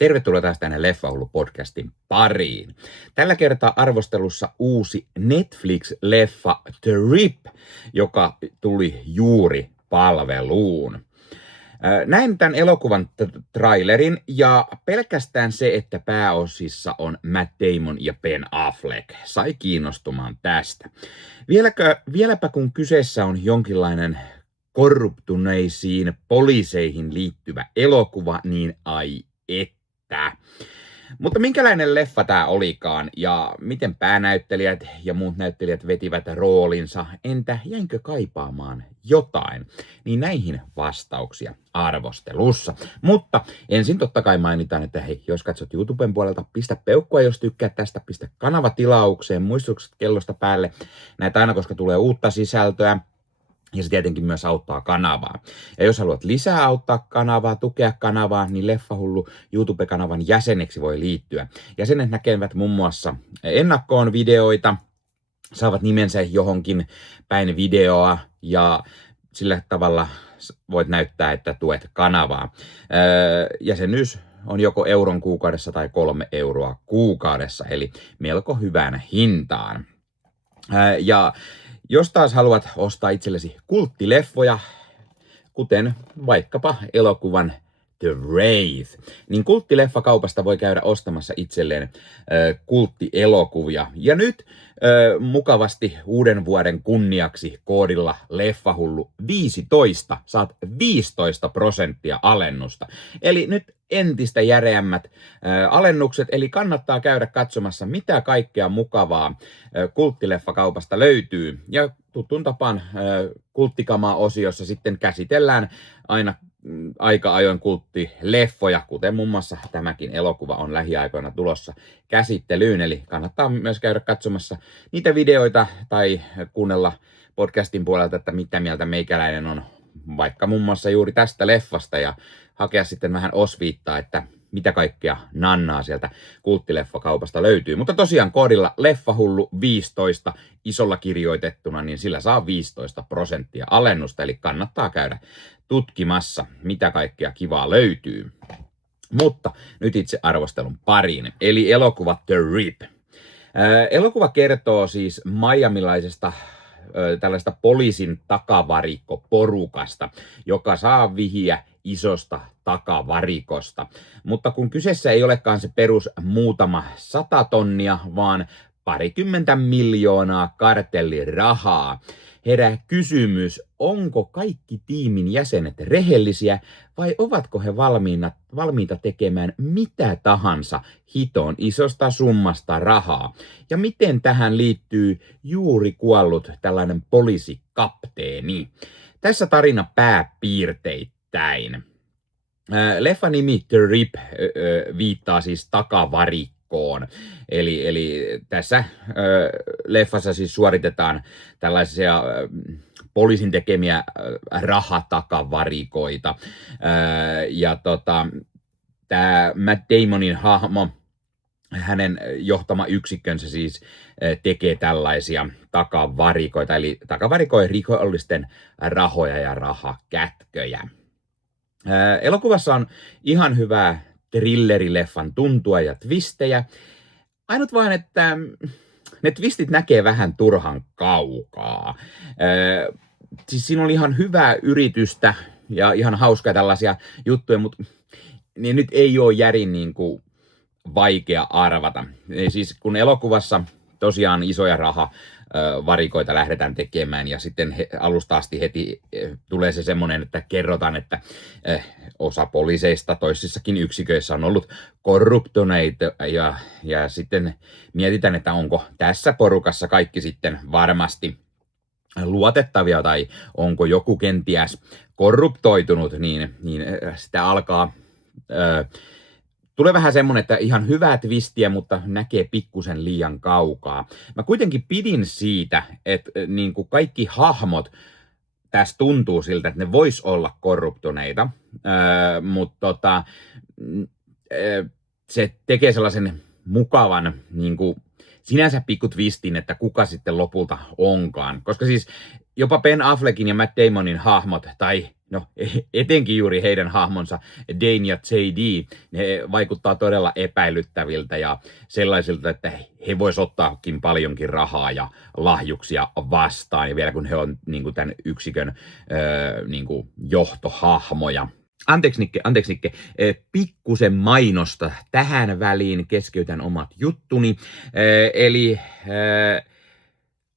Tervetuloa taas tänne Leffahullu-podcastin pariin. Tällä kertaa arvostelussa uusi Netflix-leffa The Rip, joka tuli juuri palveluun. Näin tämän elokuvan trailerin ja pelkästään se, että pääosissa on Matt Damon ja Ben Affleck, sai kiinnostumaan tästä. Vieläpä kun kyseessä on jonkinlainen korruptuneisiin poliiseihin liittyvä elokuva, niin ai että. Mutta minkälainen leffa tämä olikaan ja miten päänäyttelijät ja muut näyttelijät vetivät roolinsa, entä jäinkö kaipaamaan jotain, niin näihin vastauksia arvostelussa. Mutta ensin totta kai mainitaan, että hei, jos katsot YouTuben puolelta, pistä peukkua, jos tykkäät tästä, pistä kanava tilaukseen, muistutukset kellosta päälle, näitä aina koska tulee uutta sisältöä. Ja se tietenkin myös auttaa kanavaa. Ja jos haluat lisää auttaa kanavaa, tukea kanavaa, niin Leffahullu YouTube-kanavan jäseneksi voi liittyä. Jäsenet näkevät muun muassa ennakkoon videoita, saavat nimensä johonkin päin videoa ja sillä tavalla voit näyttää, että tuet kanavaa. Jäsenyys on joko euron kuukaudessa tai 3 euroa kuukaudessa, eli melko hyvään hintaan. Ja jos taas haluat ostaa itsellesi kulttileffoja, kuten vaikkapa elokuvan The Wraith, niin kulttileffakaupasta voi käydä ostamassa itselleen kulttielokuvia. Ja nyt mukavasti uuden vuoden kunniaksi koodilla Leffahullu 15 saat 15% alennusta. Eli nyt entistä järeämmät alennukset, eli kannattaa käydä katsomassa, mitä kaikkea mukavaa kulttileffakaupasta löytyy. Ja tuttuun tapaan kulttikamaa-osiossa sitten käsitellään aina aika ajoin kulttileffoja, kuten muun muassa tämäkin elokuva on lähiaikoina tulossa käsittelyyn. Eli kannattaa myös käydä katsomassa niitä videoita tai kuunnella podcastin puolelta, että mitä mieltä meikäläinen on vaikka muun muassa juuri tästä leffasta ja hakea sitten vähän osviittaa, että mitä kaikkea nannaa sieltä kulttileffakaupasta löytyy. Mutta tosiaan koodilla Leffahullu 15 isolla kirjoitettuna, niin sillä saa 15% alennusta, eli kannattaa käydä tutkimassa, mitä kaikkea kivaa löytyy. Mutta nyt itse arvostelun pariin, eli elokuva The Rip. Elokuva kertoo siis miamilaisesta tällaista poliisin takavarikkoporukasta, joka saa vihiä isosta takavarikosta. Mutta kun kyseessä ei olekaan se perus muutama 100 tonnia, vaan 20 miljoonaa kartellirahaa, herää kysymys, onko kaikki tiimin jäsenet rehellisiä vai ovatko he valmiita tekemään mitä tahansa hiton isosta summasta rahaa? Ja miten tähän liittyy juuri kuollut tällainen poliisikapteeni? Tässä tarina pääpiirteittäin. Leffan nimi The Rip viittaa siis takavarikkoon. Eli tässä leffassa siis suoritetaan tällaisia poliisin tekemiä rahatakavarikoita. Ja tämä Matt Damonin hahmo, hänen johtama yksikkönsä siis tekee tällaisia takavarikoita, eli takavarikoi rikollisten rahoja ja rahakätköjä. Elokuvassa on ihan hyvää thrillerileffan tuntua ja twistejä. Ainut vain, että ne twistit näkee vähän turhan kaukaa. Siis siinä oli ihan hyvää yritystä ja ihan hauskaa tällaisia juttuja, mutta niin nyt ei ole järin niin kuin vaikea arvata. Siis kun elokuvassa tosiaan isoja rahavarikoita lähdetään tekemään ja sitten alusta asti heti tulee se semmoinen, että kerrotaan, että osa poliiseista toisissakin yksiköissä on ollut korruptoneita ja sitten mietitään, että onko tässä porukassa kaikki sitten varmasti luotettavia tai onko joku kenties korruptoitunut, niin sitä alkaa tulee vähän semmonen, että ihan hyvää twistiä, mutta näkee pikkusen liian kaukaa. Mä kuitenkin pidin siitä, että niin kuin kaikki hahmot tässä tuntuu siltä, että ne vois olla korruptoneita, mutta se tekee sellaisen mukavan niin kuin sinänsä pikku twistin, että kuka sitten lopulta onkaan. Koska siis jopa Ben Affleckin ja Matt Damonin hahmot tai no etenkin juuri heidän hahmonsa Dane ja JD, ne vaikuttaa todella epäilyttäviltä ja sellaisilta, että he vois ottaakin paljonkin rahaa ja lahjuksia vastaan, ja vielä kun he on niin kuin tämän yksikön niin kuin johtohahmoja. Anteeksi Nikke, pikkusen mainosta tähän väliin, keskeytän omat juttuni, eli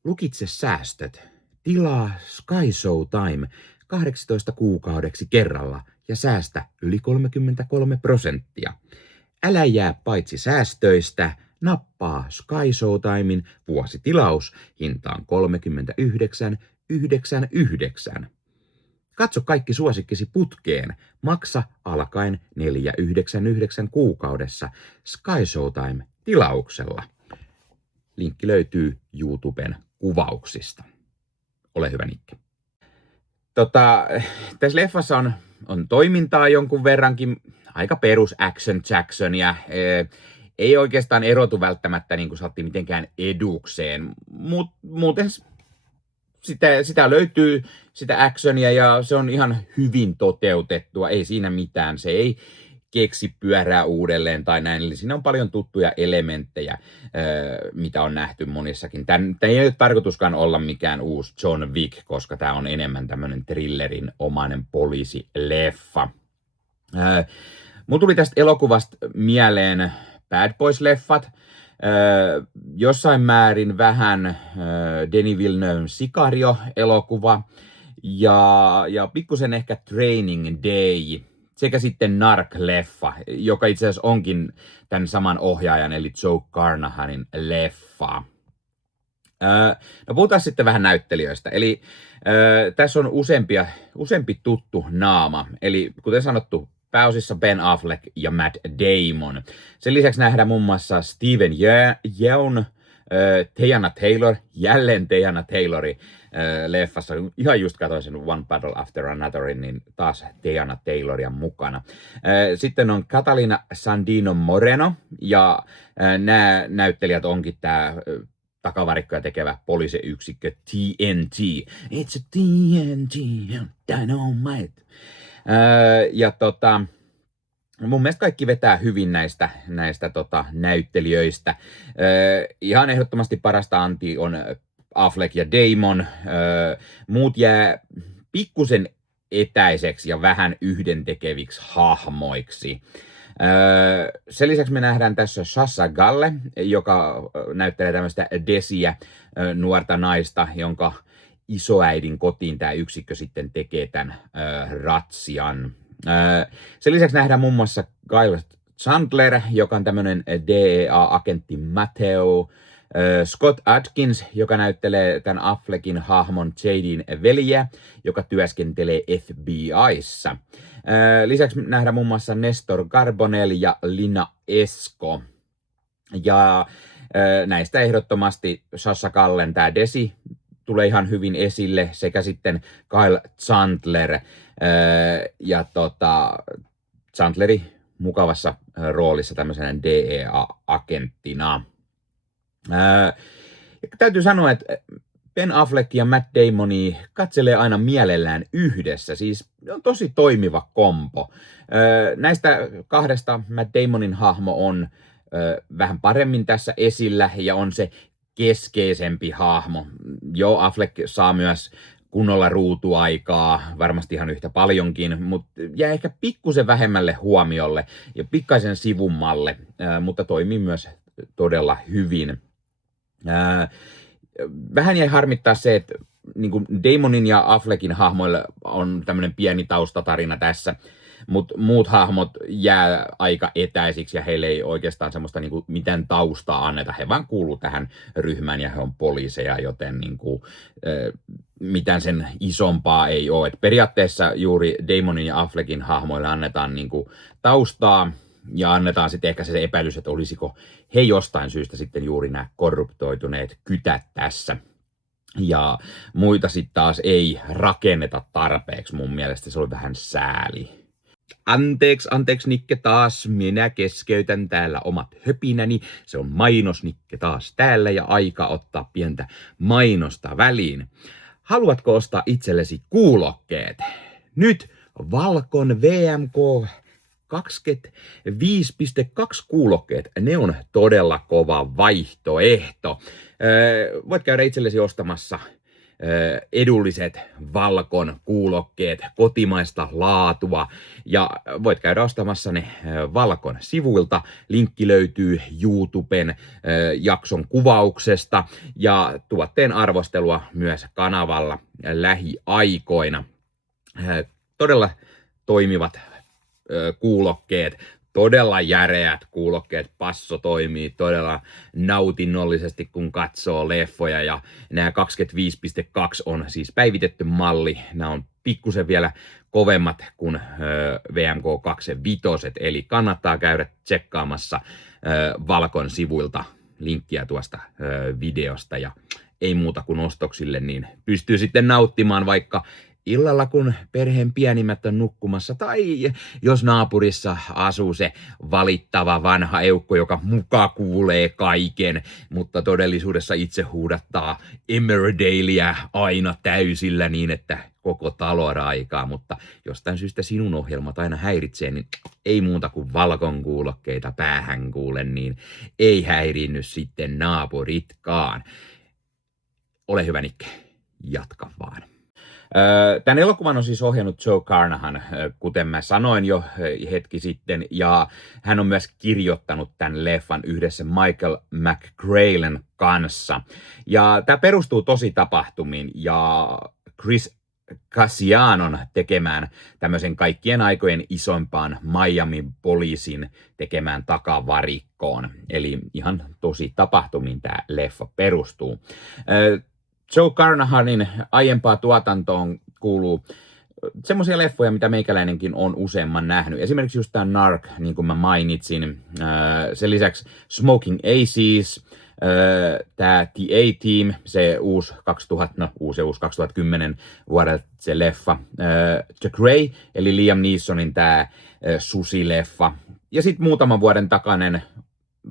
lukitse säästöt, tilaa Sky Showtime 18 kuukaudeksi kerralla ja säästä yli 33%. Älä jää paitsi säästöistä, nappaa Sky Showtimen vuositilaus hintaan 39,99. Katso kaikki suosikkisi putkeen, maksa alkaen 4,99 kuukaudessa Sky Showtime tilauksella. Linkki löytyy YouTuben kuvauksista. Ole hyvä, Nikke. Tässä leffassa on toimintaa jonkun verrankin, aika perus action Jacksonia. Ei oikeastaan erotu välttämättä niin kuin saatti mitenkään edukseen, muuten sitä löytyy, sitä actionia, ja se on ihan hyvin toteutettua, ei siinä mitään, se ei keksi pyörää uudelleen tai näin, eli siinä on paljon tuttuja elementtejä, mitä on nähty monissakin. Tämä ei ole tarkoituskaan olla mikään uusi John Wick, koska tämä on enemmän tämmöinen thrillerin omainen poliisileffa. Mun tuli tästä elokuvasta mieleen Bad Boys-leffat, jossain määrin vähän Denis Villeneuven Sicario-elokuva ja pikkusen ehkä Training Day sekä sitten Narc-leffa, joka itse asiassa onkin tämän saman ohjaajan eli Joe Carnahanin leffa. No puhutaan sitten vähän näyttelijöistä. Eli tässä on useampi tuttu naama. Eli kuten sanottu, pääosissa Ben Affleck ja Matt Damon. Sen lisäksi nähdään muun muassa Steven Yeun, Teyana Taylor, jälleen Teyana Taylori leffassa. Ihan just katsoin sen One Battle After Anotherin, niin taas Teyana Tayloria mukana. Sitten on Catalina Sandino Moreno, ja nämä näyttelijät onkin tämä takavarikkoja tekevä poliisiyksikkö TNT. It's a TNT, dynamite. Ja mun mielestä kaikki vetää hyvin näistä näyttelijöistä. Ihan ehdottomasti parasta anti on Affleck ja Damon. Muut jää pikkusen etäiseksi ja vähän yhdentekeviksi hahmoiksi. Sen lisäksi me nähdään tässä Sasha Galle, joka näyttelee tämmöistä Desiä, nuorta naista, jonka isoäidin kotiin tämä yksikkö sitten tekee tämän ratsian. Sen lisäksi nähdään muun muassa Kyle Chandler, joka on tämmöinen DEA-agentti Mateo. Scott Adkins, joka näyttelee tämän Affleckin hahmon Jadin veliä, joka työskentelee FBI:ssa. Lisäksi nähdään muun muassa Nestor Carbonell ja Lina Esko. Ja näistä ehdottomasti Sasha Gallen tämä Desi tulee ihan hyvin esille, sekä sitten Kyle Chandler ja Chandleri mukavassa roolissa tämmöisenä DEA-agenttina. Täytyy sanoa, että Ben Affleck ja Matt Damoni katselee aina mielellään yhdessä, siis on tosi toimiva kompo. Näistä kahdesta Matt Damonin hahmo on vähän paremmin tässä esillä ja on se keskeisempi hahmo. Joo, Affleck saa myös kunnolla ruutuaikaa, varmasti ihan yhtä paljonkin, mutta jää ehkä pikkusen vähemmälle huomiolle ja pikkaisen sivummalle, mutta toimii myös todella hyvin. Vähän jäi harmittaa se, että niin kuin Damonin ja Affleckin hahmoilla on tämmöinen pieni taustatarina tässä, mutta muut hahmot jää aika etäisiksi ja heille ei oikeastaan semmoista niin kuin mitään taustaa anneta. He vaan kuuluu tähän ryhmään ja he on poliiseja, joten niin kuin, mitään sen isompaa ei ole. Et periaatteessa juuri Damonin ja Affleckin hahmoille annetaan niin kuin taustaa ja annetaan sitten ehkä se epäilys, että olisiko he jostain syystä sitten juuri nämä korruptoituneet kytät tässä. Ja muita sitten taas ei rakenneta tarpeeksi, mun mielestä se on vähän sääli. Anteeksi Nikke taas, minä keskeytän täällä omat höpinäni, se on mainosnikke taas täällä ja aika ottaa pientä mainosta väliin. Haluatko ostaa itsellesi kuulokkeet? Nyt Valkon VMK 25.2 kuulokkeet, ne on todella kova vaihtoehto. Voit käydä itsellesi ostamassa edulliset Valkon kuulokkeet, kotimaista laatua, ja voit käydä ostamassa ne Valkon sivuilta. Linkki löytyy YouTuben jakson kuvauksesta ja tuotteen arvostelua myös kanavalla lähiaikoina. Todella toimivat kuulokkeet, todella järeät kuulokkeet, passo toimii todella nautinnollisesti, kun katsoo leffoja, ja nämä 25.2 on siis päivitetty malli. Nämä on pikkusen vielä kovemmat kuin VMK 25, eli kannattaa käydä tsekkaamassa Valkon sivuilta linkkiä tuosta videosta, ja ei muuta kuin ostoksille, niin pystyy sitten nauttimaan vaikka illalla, kun perheen pienimmät on nukkumassa, tai jos naapurissa asuu se valittava vanha eukko, joka muka kuulee kaiken, mutta todellisuudessa itse huudattaa Emmerdaleä aina täysillä niin, että koko talo raikaa, mutta jostain syystä sinun ohjelmat aina häiritsee, niin ei muuta kuin Valkon kuulokkeita päähän kuule, niin ei häirinny sitten naapuritkaan. Ole hyvä, Nikke, jatka vaan. Tämän elokuvan on siis ohjannut Joe Carnahan, kuten mä sanoin jo hetki sitten, ja hän on myös kirjoittanut tämän leffan yhdessä Michael McGraylen kanssa. Ja tämä perustuu tositapahtumiin ja Chris Cassianon tekemään tämmöisen kaikkien aikojen isompaan Miamin poliisin tekemään takavarikkoon. Eli ihan tositapahtumiin tämä leffa perustuu. Joe Carnahanin aiempaa tuotantoon kuuluu semmoisia leffoja, mitä meikäläinenkin on useamman nähnyt. Esimerkiksi just tämä Narc, niin kuin mä mainitsin. Sen lisäksi Smoking Aces, tämä The A-Team, se uusi 2010 vuodelta se leffa. The Grey, eli Liam Neesonin tämä susileffa. Ja sitten muutaman vuoden takainen,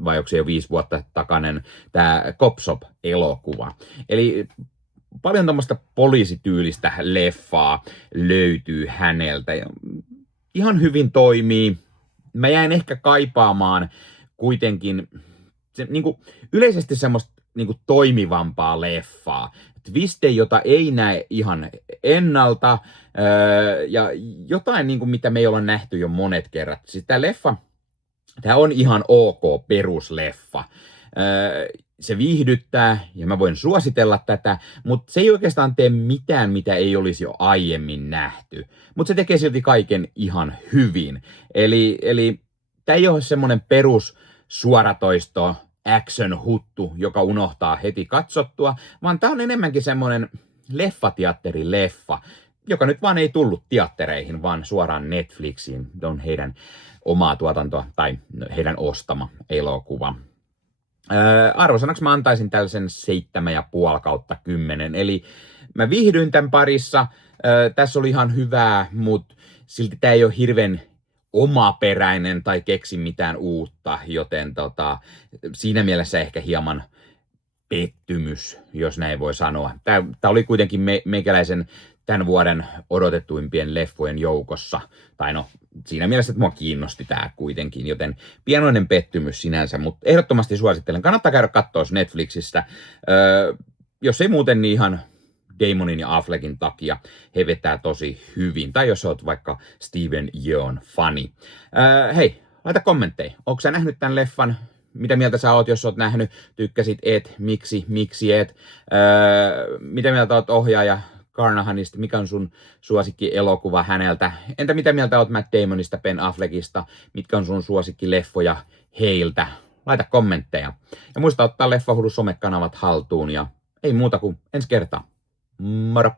vai onko se jo 5 vuotta takainen, tämä Cop Shop-elokuva. Eli paljon tämmöistä poliisityylistä leffaa löytyy häneltä. Ja ihan hyvin toimii. Mä jäin ehkä kaipaamaan kuitenkin niin kuin yleisesti semmoista niin kuin toimivampaa leffaa. Twiste, jota ei näe ihan ennalta, ja jotain, niin kuin mitä me ei olla nähty jo monet kerrat. Siis tämä on ihan ok perusleffa. Se viihdyttää ja mä voin suositella tätä, mutta se ei oikeastaan tee mitään, mitä ei olisi jo aiemmin nähty. Mutta se tekee silti kaiken ihan hyvin. Eli tämä ei ole semmoinen perus suoratoisto action-huttu, joka unohtaa heti katsottua, vaan tämä on enemmänkin semmoinen leffateatterileffa, joka nyt vaan ei tullut teattereihin, vaan suoraan Netflixiin. Se on heidän omaa tuotantoa tai heidän ostama elokuva. Arvosanaksi mä antaisin tällaisen 7,5/10. Eli mä viihdyin tämän parissa. Tässä oli ihan hyvää, mutta silti tämä ei ole hirveän omaperäinen tai keksi mitään uutta, joten siinä mielessä ehkä hieman pettymys, jos näin voi sanoa. Tämä oli kuitenkin meikäläisen tämän vuoden odotetuimpien leffojen joukossa. Tai no, siinä mielessä, että mua kiinnosti tämä kuitenkin, joten pienoinen pettymys sinänsä, mutta ehdottomasti suosittelen. Kannattaa käydä katsoa Netflixistä. Jos ei muuten, niin ihan Damonin ja Affleckin takia he vetää tosi hyvin. Tai jos oot vaikka Steven Yeun fani. Hei, laita kommentteja. Ootko sä nähnyt tämän leffan? Mitä mieltä sä oot, jos oot nähnyt? Tykkäsit et? Miksi et? Mitä mieltä oot ohjaaja Carnahanista? Mikä on sun suosikki elokuva häneltä? Entä mitä mieltä oot Matt Damonista, Ben Affleckista? Mitkä on sun suosikki leffoja heiltä? Laita kommentteja. Ja muista ottaa Leffahullu somekanavat haltuun ja ei muuta kuin ensi kertaa. Moro!